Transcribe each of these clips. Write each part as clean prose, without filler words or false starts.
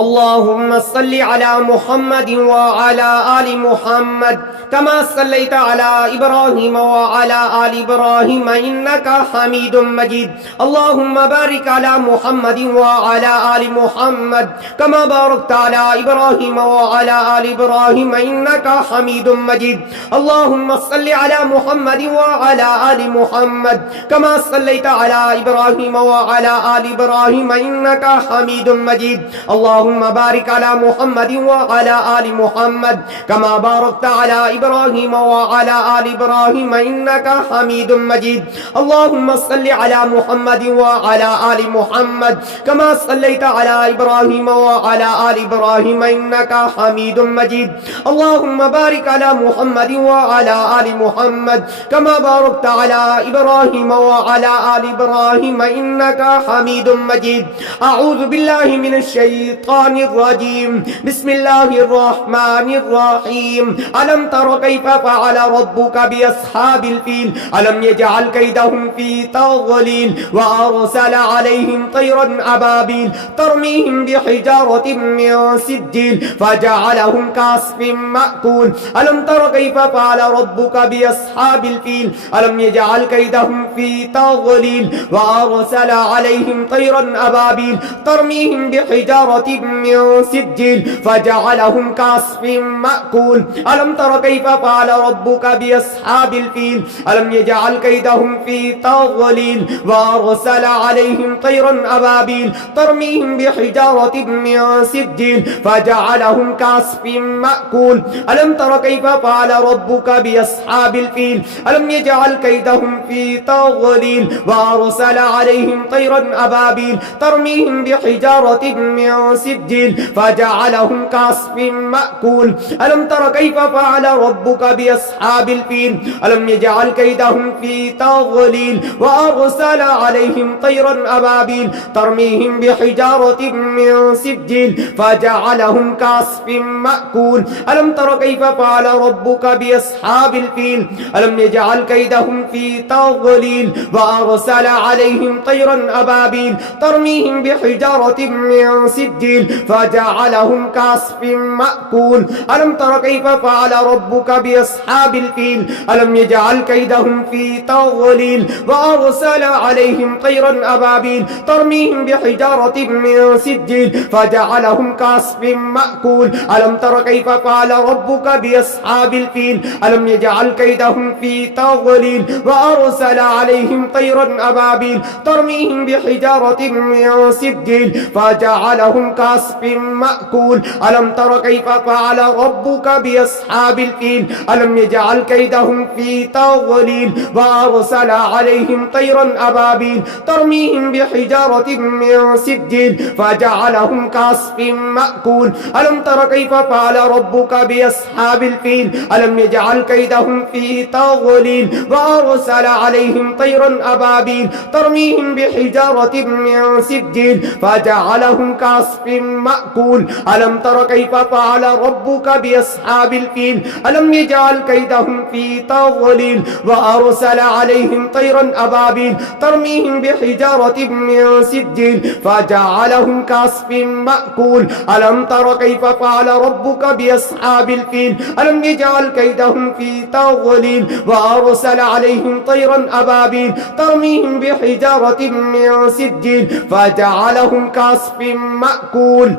اللهم صل على محمد وعلى آل محمد كما صليت على إبراهيم وعلى آل إبراهيم إنك حميد مجيد. اللهم بارك على محمد وعلى آل محمد كما باركت على إبراهيم وعلى آل إبراهيم إنك حميد مجيد. اللهم صل على محمد وعلى آل محمد كما صليت على إبراهيم وعلى آل إبراهيم إنك حميد مجيد. اللهم بارك على محمد وعلى آل محمد كما باركت على إبراهيم وعلى آل إبراهيم إنك حميد مجيد. اللهم صل على محمد وعلى آل محمد كما صليت على إبراهيم وعلى آل إبراهيم إنك حميد مجيد. اللهم بارك على محمد وعلى آل محمد كما باركت على إبراهيم وعلى آل إبراهيم إنك حميد مجيد. أعوذ بالله من الشيطان الرجيم. بسم الله الرحمن الرحيم. ألم تر كيف فعل ربك بأصحاب الفيل ألم يجعل كيدهم في تضليل وأرسل عليهم طيرا أبابيل ترميهم بحجارة من سجيل فجعلهم كعصف مأكول. ألم تر كيف فعل ربك بأصحاب الفيل ألم يجعل كيدهم في تضليل وأرسل عليهم طيرا أبابيل ترميهم بحجارة من سجيل فجعلهم كعصف مأكول. ألم تر كيف فعل ربك بأصحاب الفيل ألم يجعل كيدهم في تضليل وأرسل عليهم طيرا أبابيل ترميهم بحجارة من سجيل فجعلهم كعصف مأكول. ألم تر كيف فعل ربك بأصحاب الفيل ألم يجعل كيدهم في تضليل وأرسل عليهم طيرا أبابيل ترميهم بحجارة من سجيل فجعلهم كعصف مأكول. ألم تر كيف فعل ربك بأصحاب الفيل ألم يجعل كيدهم في تضليل وأرسل عليهم طيرا أبابيل ترميهم بحجارة من سجيل فجعلهم كعصف مأكول. ألم تر كيف فعل ربك بأصحاب الفيل ألم يجعل كيدهم في تضليل وأرسل عليهم طيرا أبابيل ترميهم بحجارة من سجيل فجعلهم كعصف مأكول. ألم تر كيف فعل ربك بأصحاب الفيل ألم يجعل كيدهم في تضليل وأرسل عليهم طيرا أبابيل ترميهم بحجارة من سجيل فجعلهم كعصف مأكول. ألم تر كيف فعل ربك بأصحاب الفيل ألم يجعل كيدهم في تضليل وأرسل عليهم طيرا أبابيل ترميهم بحجارة من سجيل فجعلهم كعصف مأكول. ألم تر كيف فعل ربك بأصحاب الفيل ألم يجعل كيدهم في تضليل وأرسل عليهم طيرا أبابيل ترميهم بحجارة من سجيل فجعلهم كعصف مأكول. ألم تر كيف فعل ربك بأصحاب الفيل ألم يجعل كيدهم في تضليل وأرسل عليهم طيرا أبابيل ترميهم بحجارة من سجيل فجعلهم كعصف مأكول. ألم تر كيف فعل ربك بأصحاب الفيل ألم يجعل كيدهم في تضليل وأرسل عليهم طيرا أبابيل ترميهم بحجارة من سجيل فجعلهم كعصف مأكول. ألم تر كيف فعل ربك بأصحاب الفيل ألم يجعل كيدهم في تضليل وأرسل عليهم طيرا أبابيل ترميهم بحجارة من سجيل فجعلهم كعصف مأكول.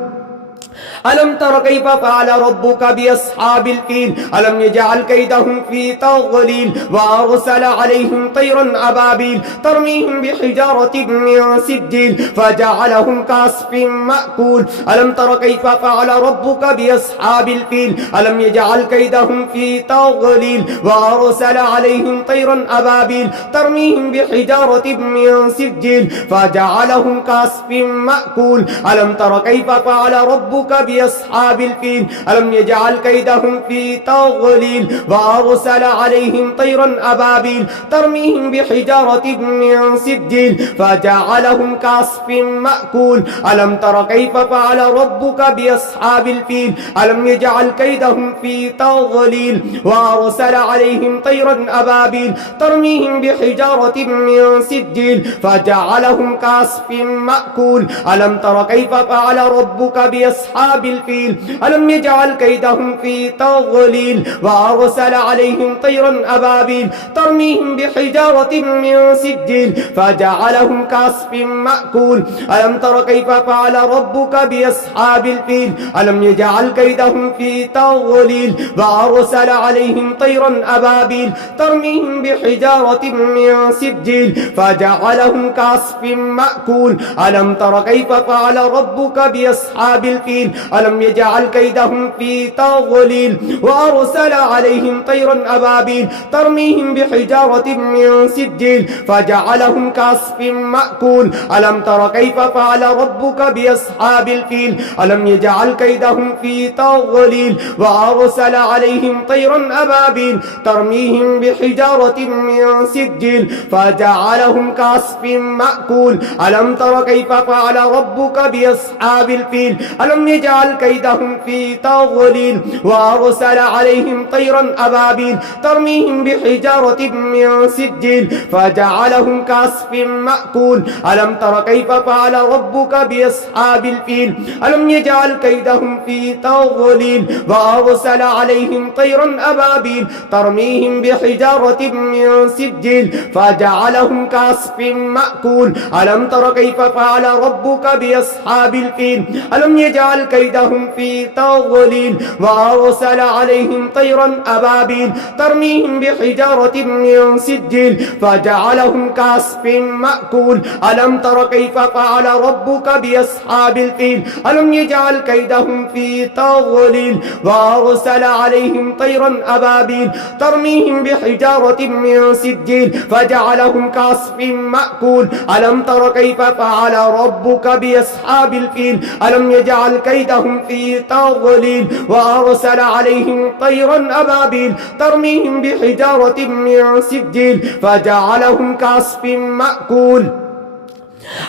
ألم تر كيف فعل ربك بأصحاب الفيل ألم يجعل كيدهم في تضليل وأرسل عليهم طيرا أبابيل ترميهم بحجارة من سجيل فجعلهم كعصف مأكول. ألم تر كيف فعل ربك بأصحاب الفيل ألم يجعل كيدهم في تضليل وأرسل عليهم طيرا أبابيل ترميهم بحجارة من سجيل فجعلهم كعصف مأكول. ألم تر كيف فعل ربك ربك بأصحاب الفيل ألم يجعل كيدهم في تضليل وأرسل عليهم طيرا أبابيل ترميهم بحجارة من سجيل فجعلهم كعصف مأكول ألم تر كيف فعل ربك بأصحاب الفيل ألم يجعل كيدهم في تضليل وأرسل عليهم طيرا أبابيل ترميهم بحجارة من سجيل فجعلهم كعصف مأكول ألم تر كيف فعل ربك بأصحاب الفيل ألم يجعل كيدهم في تضليل وأرسل عليهم طيرا أبابيل ترميهم بحجارة من سجيل فجعلهم كعصف مأكول ألم تر كيف فعل ربك بأصحاب الفيل ألم يجعل كيدهم في تضليل وأرسل عليهم طيرا أبابيل ترميهم بحجارة من سجيل فجعلهم كعصف مأكول ألم تر كيف فعل ربك بأصحاب الفيل ألم يجعل كيدهم في تضليل وأرسل عليهم طيرا أبابيل ترميهم بحجارة من سجيل فجعلهم كعصف مأكول ألم تر كيف فعل ربك بأصحاب الفيل ألم يجعل كيدهم في تضليل وأرسل عليهم طيرا أبابيل ترميهم بحجارة من سجيل فجعلهم كعصف مأكول ألم تر كيف فعل ربك بأصحاب الفيل ألم يجعل كيدهم في تضليل وأرسل عليهم طيرا أبابيل ترميهم بحجارة من سجيل فجعلهم كعصف مأكول ألم تر كيف فعل ربك بأصحاب الفيل ألم يجعل كيدهم في تضليل وأرسل عليهم طيرا أبابيل ترميهم بحجارة من سجيل فجعلهم كعصف مأكول ألم تر كيف فعل ربك بأصحاب الفيل ألم يجعل كيدهم في تضليل وأرسل عليهم طيرا أبابيل ترميهم بحجارة من سجيل فجعلهم كعصف مأكول ألم تر كيف فعل ربك بأصحاب الفيل ألم يجعل كيدهم في تضليل وأرسل عليهم طيرا أبابيل ترميهم بحجارة من سجيل فجعلهم كعصف مأكول ألم تر كيف فعل ربك بأصحاب الفيل ألم يجعل كيدهم في تضليل وأرسل عليهم طيرا أبابيل ترميهم بحجارة من سجيل فجعلهم كعصف مأكول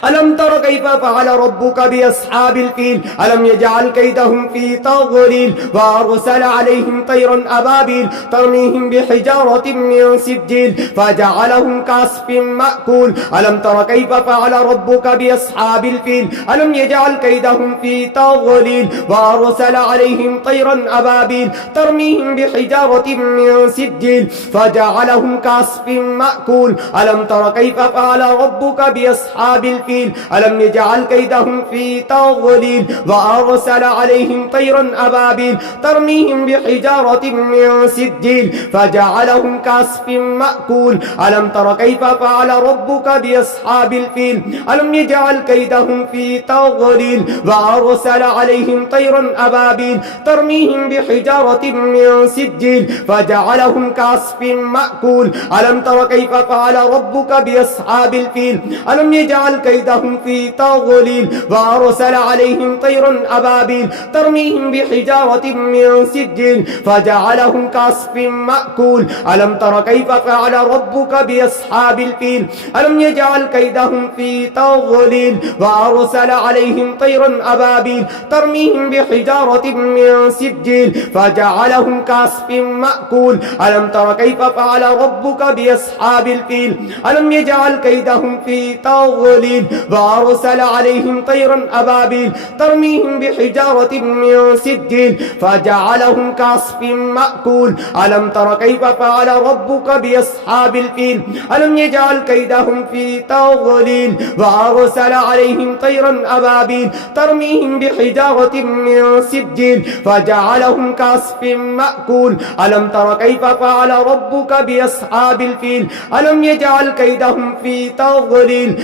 ألم تر كيف فعل ربك بأصحاب الفيل ألم يجعل كيدهم في تضليل وأرسل عليهم طيرا أبابيل ترميهم بحجارة من سجيل فجعلهم كعصف مأكول ألم تر كيف فعل ربك بأصحاب الفيل ألم يجعل كيدهم في تضليل وأرسل عليهم طيرا أبابيل ترميهم بحجارة من سجيل فجعلهم كعصف مأكول ألم تر كيف فعل ربك بأصحاب الفيل ألم يجعل كيدهم في تضليل وأرسل عليهم طيرا أبابيل ترميهم بحجارة من سجيل فجعلهم كعصف مأكول ألم تر كيف فعل ربك بأصحاب الفيل ألم يجعل كيدهم في تضليل وأرسل عليهم طيرا أبابيل ترميهم بحجارة من سجيل فجعلهم كعصف مأكول ألم تر كيف فعل ربك بأصحاب الفيل ألم يجعل كيدهم في تضليل وأرسل عليهم طيرا أبابيل ترميهم بحجارة من سجيل فجعلهم كعصف مأكول ألم تر كيف فعل ربك بأصحاب الفيل ألم يجعل كيدهم في تضليل وأرسل عليهم طيرا أبابيل ترميهم بحجارة من سجيل فجعلهم كعصف مأكول ألم تر كيف فعل ربك بأصحاب الفيل ألم يجعل كيدهم في تضليل وأرسل عليهم طيرا أبابيل ترميهم بحجارة من سجيل فجعلهم كعصف مأكول ألم تر كيف فعل ربك بأصحاب الفيل ألم يجعل كيدهم في تضليل وأرسل عليهم طيرا أبابيل ترميهم بحجارة من سجيل فجعلهم كعصف مأكول ألم تر كيف فعل ربك بأصحاب الفيل ألم يجعل كيدهم في تضليل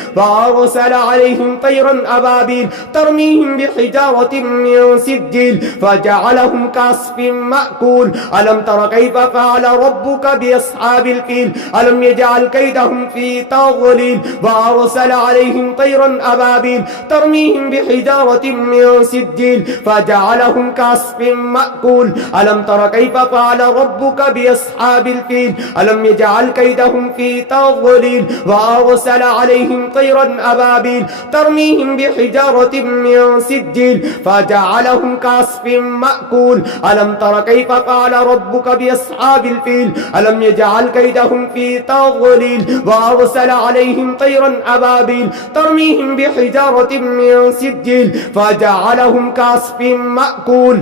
وأرسل عليهم طيرا أبابيل ترميهم بحجارة من سجيل فجعلهم كعصف مأكول ألم تر كيف فعل ربك بأصحاب الفيل ألم يجعل كيدهم في تضليل وأرسل عليهم طيرا أبابيل ترميهم بحجارة من سجيل فجعلهم كعصف مأكول ألم تر كيف فعل ربك بأصحاب الفيل ألم يجعل كيدهم في تضليل وأرسل عليهم طيرا أبابيل ترميهم بحجارة من سجيل فجعلهم كعصف مأكول ألم تر كيف فعل ربك بأصحاب الفيل ألم يجعل كيدهم في تضليل وأرسل عليهم طيرا أبابيل ترميهم بحجارة من سجيل فجعلهم كعصف مأكول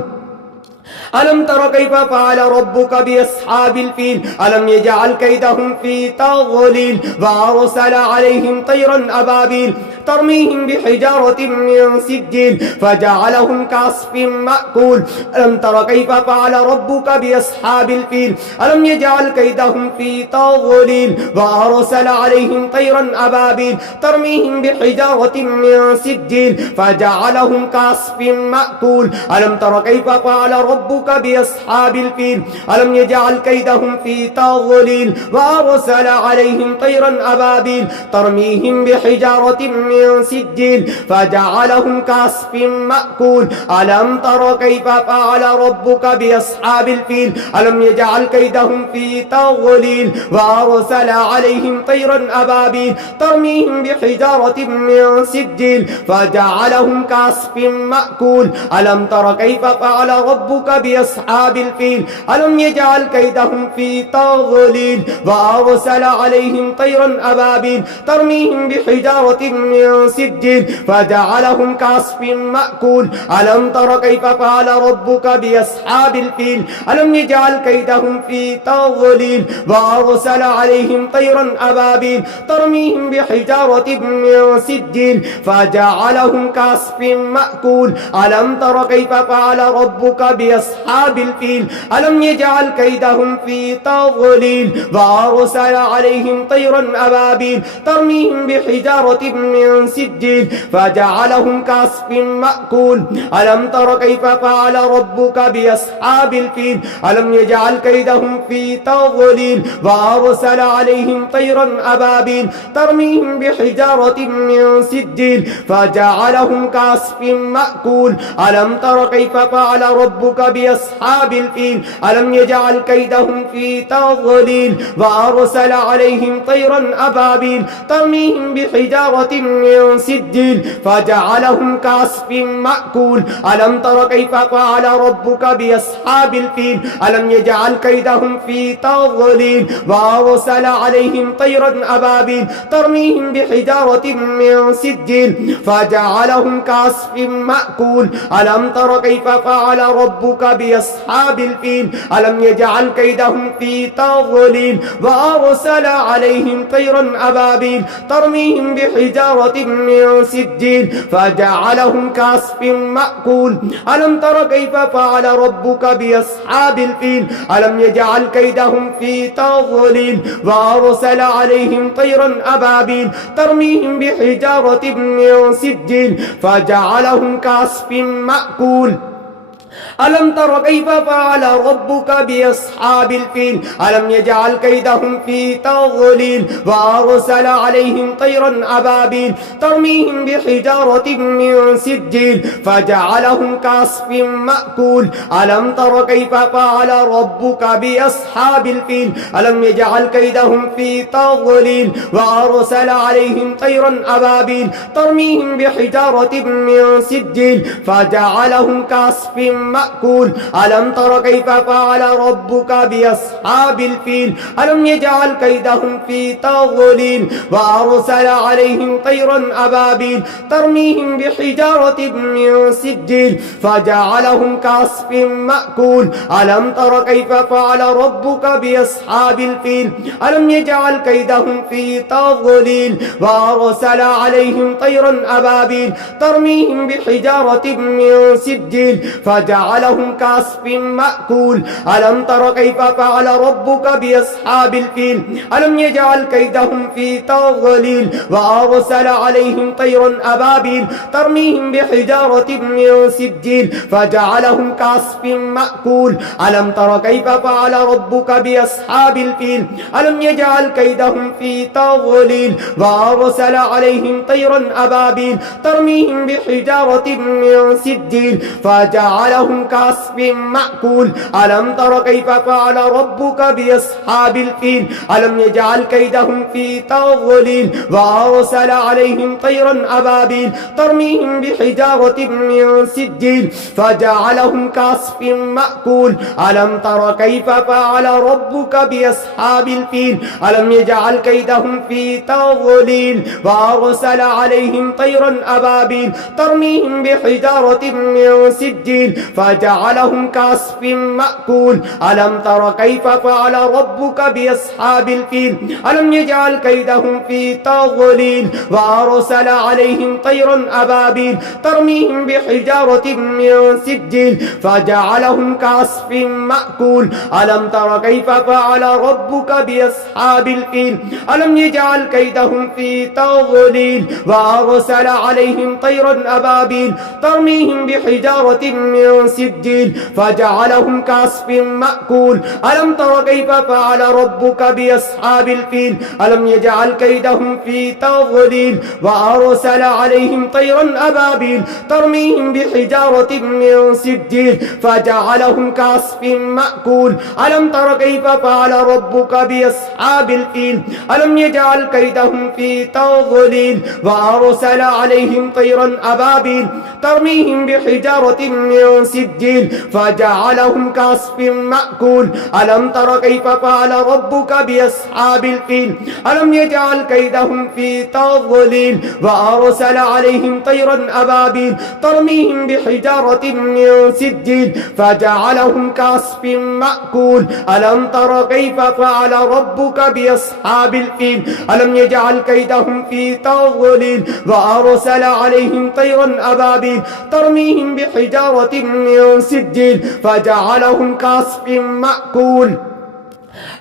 ألم تر كيف فعل ربك بأصحاب الفيل ألم يجعل كيدهم في تضليل وأرسل عليهم طيرا أبابيل ترميهم بحجارة من سجيل فجعلهم كعصف مأكول ألم تر كيف فعل ربك بأصحاب الفيل ألم يجعل كيدهم في تضليل وأرسل عليهم طيرا أبابيل ترميهم بحجارة من سجيل فجعلهم كعصف مأكول ألم تر كيف فعل ربك بأصحاب الفيل ألم يجعل كيدهم في تضليل وأرسل عليهم طيرا أبابيل ترميهم بحجارة من سجيل فجعلهم كعصف مأكول ألم تر كيف فعل ربك بأصحاب الفيل ألم يجعل كيدهم في تضليل وأرسل عليهم طيرا أبابيل ترميهم بحجارة من سجيل فجعلهم كعصف مأكول ألم تر كيف فعل ربك بأصحاب الفيل ألم يجعل كيدهم في تضليل وأرسل عليهم طيرا أبابيل ترميهم بحجارة من سجيل فجعلهم كعصف مأكول ألم تر كيف فعل ربك بأصحاب الفيل ألم يجعل كيدهم في تضليل وأرسل عليهم طيرا أبابيل ترميهم بحجارة من سجيل فجعلهم كعصف مأكول ألم تر كيف فعل ربك بأصحاب الفيل ألم يجعل كيدهم في تضليل وأرسل عليهم طيرا أبابيل ترميهم بحجارة من سجيل فجعلهم كعصف مأكول ألم تر كيف فعل ربك بأصحاب الفيل ألم يجعل كيدهم في تضليل وأرسل عليهم طيرا أبابيل ترميهم بحجارة من سجيل فجعلهم كعصف مأكول ألم تر كيف فعل ربك بأصحاب الفيل ألم يجعل كيدهم في تضليل وأرسل عليهم طيرا أبابيل ترميهم بحجارة من سجيل فجعلهم كعصف مأكول ألم تر كيف فعل ربك بأصحاب الفيل ألم يجعل كيدهم في تضليل وأرسل عليهم طيرا أبابيل ترميهم بحجارة من سجيل فجعلهم كعصف مأكول ألم تر كيف فعل ربك بأصحاب الفيل ألم يجعل كيدهم في تضليل وأرسل عليهم طيرا أبابيل ترميهم بحجارة من سجيل فجعلهم كعصف مأكول ألم تر كيف فعل ربك بأصحاب الفيل ألم يجعل كيدهم في تضليل وأرسل عليهم طيرا أبابيل ترميهم بحجارة من سجيل فجعلهم كعصف مأكول ألم تر كيف فعل ربك بأصحاب الفيل ألم يجعل كيدهم في تضليل وأرسل عليهم طيرا أبابيل ترميهم بحجارة من سجيل فجعلهم كعصف مأكول ألم تر كيف فعل ربك بأصحاب الفيل ألم يجعل كيدهم في تضليل وأرسل عليهم طيرا أبابيل ترميهم بحجارة من سجيل فجعلهم كعصف مأكول ألم تر كيف فعل ربك بأصحاب الفيل ألم يجعل كيدهم في تضليل وأرسل عليهم طيرا أبابيل ترميهم بحجارة من سجيل فجعلهم كعصف مأكول ألم تر كيف فعل ربك بأصحاب الفيل ألم يجعل كيدهم في تضليل وأرسل عليهم طيرا أبابيل ترميهم بحجارة من سجيل فجعلهم فجعلهم كعصف مأكول ألم تر كيف فعل ربك بأصحاب الفيل ألم يجعل كيدهم في تضليل وأرسل عليهم طيرا أبابيل ترميهم بحجارة من سجيل فجعلهم كعصف مأكول ألم تر كيف فعل ربك بأصحاب الفيل ألم يجعل كيدهم في تضليل وأرسل عليهم طيرا أبابيل ترميهم بحجارة من سجيل فجعلهم كعصف مأكول ألم تر كيف فعل ربك بأصحاب الفيل ألم يجعل كيدهم في تضليل وأرسل عليهم طيرا أبابيل ترميهم بحجارة من سجيل فجعلهم كعصف مأكول ألم تر كيف فعل ربك بأصحاب الفيل ألم يجعل كيدهم في تضليل وأرسل عليهم طيرا أبابيل ترميهم بحجارة من سجيل فجعلهم كعصف مأكول ألم تر كيف فعل ربك بأصحاب الفيل ألم يجعل كيدهم في تضليل وأرسل عليهم طيرا أبابيل ترميهم بحجارة من سجيل فجعلهم كعصف مأكول ألم تر كيف فعل ربك بأصحاب الفيل ألم يجعل كيدهم في تضليل وأرسل عليهم طيرا أبابيل ترميهم بحجارة من سجيل فجعلهم كعصف مأكول ألم تر كيف فعل ربك بأصحاب الفيل ألم يجعل كيدهم في تضليل وأرسل عليهم طيرا أبابيل ترميهم بحجارة من سجيل فجعلهم كعصف مأكول ألم تر كيف فعل ربك بأصحاب الفيل ألم يجعل كيدهم في تضليل وأرسل عليهم طيرا أبابيل ترميهم بحجارة من سجيل فجعلهم كعصف مأكول ألم تر كيف فعل ربك بأصحاب الفيل ألم يجعل كيدهم في تضليل وأرسل عليهم طيرا أبابيل ترميهم بحجارة من سجيل فجعلهم كعصف مأكول ألم تر كيف فعل ربك بأصحاب الفيل ألم يجعل كيدهم في تضليل وأرسل عليهم طيرا أبابيل ترميهم بحجارة من سجيل فجعلهم كعصف مأكول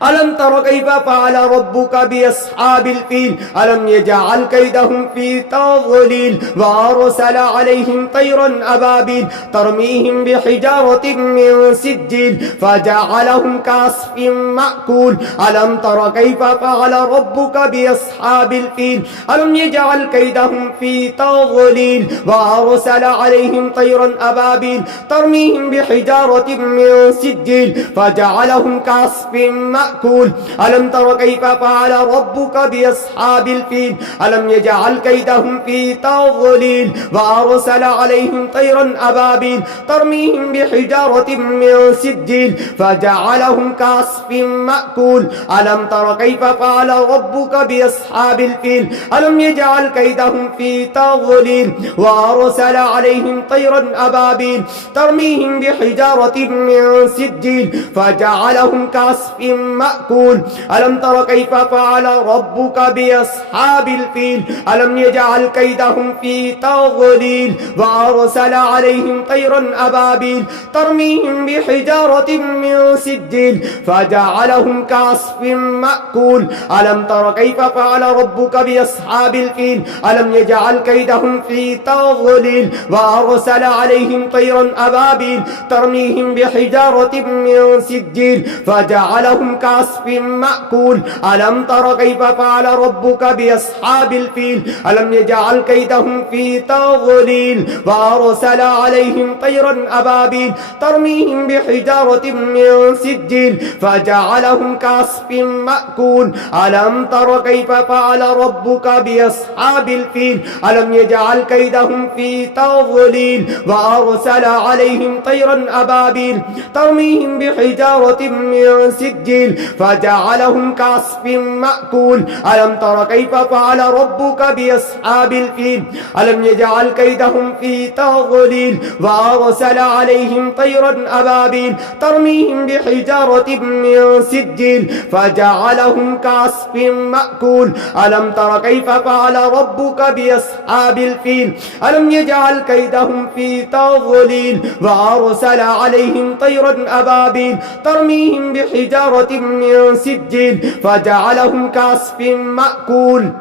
ألم تر كيف فعل ربك بأصحاب الفيل ألم يجعل كيدهم في تضليل وأرسل عليهم طيرا أبابيل ترميهم بحجارة من سجيل فجعلهم كعصف مأكول ألم تر كيف فعل ربك بأصحاب الفيل ألم يجعل كيدهم في تضليل وأرسل عليهم طيرا أبابيل ترميهم بحجارة من سجيل فجعلهم كعصف مأكول ألم تر كيف فعل ربك بأصحاب الفيل ألم يجعل كيدهم في تضليل وأرسل عليهم طيرا أبابيل ترميهم بحجارة من سجيل فجعلهم كعصف مأكول ألم تر كيف فعل ربك بأصحاب الفيل ألم يجعل كيدهم في تضليل وأرسل عليهم طيرا أبابيل ترميهم بحجارة من سجيل فجعلهم كعصف مأكول ألم تر كيف فعل ربك بأصحاب الفيل ألم يجعل كيدهم في تضليل وأرسل عليهم طيرا أبابيل ترميهم بحجارة من سجيل فجعلهم كعصف مأكول ألم تر كيف فعل ربك بأصحاب الفيل ألم يجعل كيدهم في تضليل وأرسل عليهم طيرا أبابيل ترميهم بحجارة من سجيل فجعلهم كعصف مأكول ألم تر كيف فعل ربك بأصحاب الفيل ألم يجعل كيدهم في تضليل وأرسل عليهم طيرا أبابيل ترميهم بحجارة من سجيل فجعلهم كعصف مأكول ألم تر كيف فعل ربك بأصحاب الفيل ألم يجعل كيدهم في تضليل وأرسل عليهم طيرا أبابيل ترميهم بحجارة من سجيل سجيل فجعلهم كعصف مأكول ألم تر كيف فعل ربك بأصحاب الفيل ألم يجعل كيدهم في تضليل وأرسل عليهم طيرا أبابيل ترميهم بحجارة من سجيل فجعلهم كعصف مأكول ألم تر كيف فعل ربك بأصحاب الفيل ألم يجعل كيدهم في تضليل وأرسل عليهم طيرا أبابيل ترميهم بحجارة من سجيل فجعلهم كعصف مأكول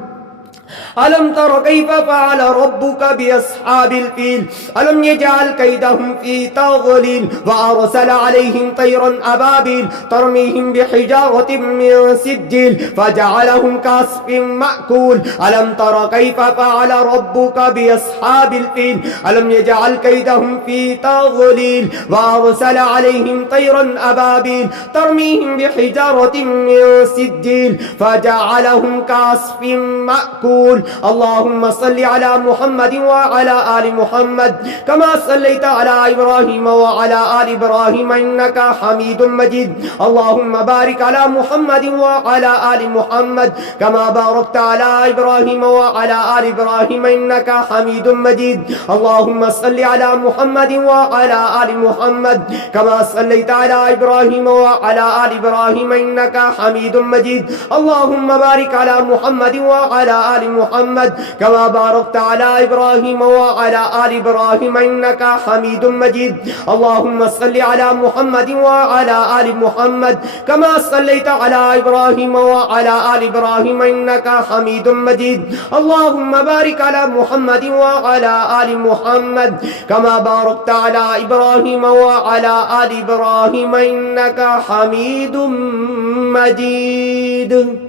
ألم تر كيف فعل ربك بأصحاب الفيل ألم يجعل كيدهم في تضليل وأرسل عليهم طيرا أبابيل ترميهم بحجارة من سجيل فجعلهم كعصف مأكول ألم تر كيف فعل ربك بأصحاب الفيل ألم يجعل كيدهم في تضليل وأرسل عليهم طيرا أبابيل ترميهم بحجارة من سجيل فجعلهم كعصف مأكول اللهم صل على محمد وعلى آل محمد كما صليت على إبراهيم وعلى آل إبراهيم إنك حميد مجيد اللهم بارك على محمد وعلى آل محمد كما باركت على إبراهيم وعلى آل إبراهيم إنك حميد مجيد اللهم صل على محمد وعلى آل محمد كما صليت على إبراهيم وعلى آل إبراهيم إنك حميد مجيد اللهم بارك على محمد وعلى آل محمد كما باركت على إبراهيم وعلى آل إبراهيم إنك حميد مجيد اللهم صل على محمد وعلى آل محمد كما صليت على إبراهيم وعلى آل إبراهيم إنك حميد مجيد اللهم بارك على محمد وعلى آل محمد كما باركت على إبراهيم وعلى آل إبراهيم إنك حميد مجيد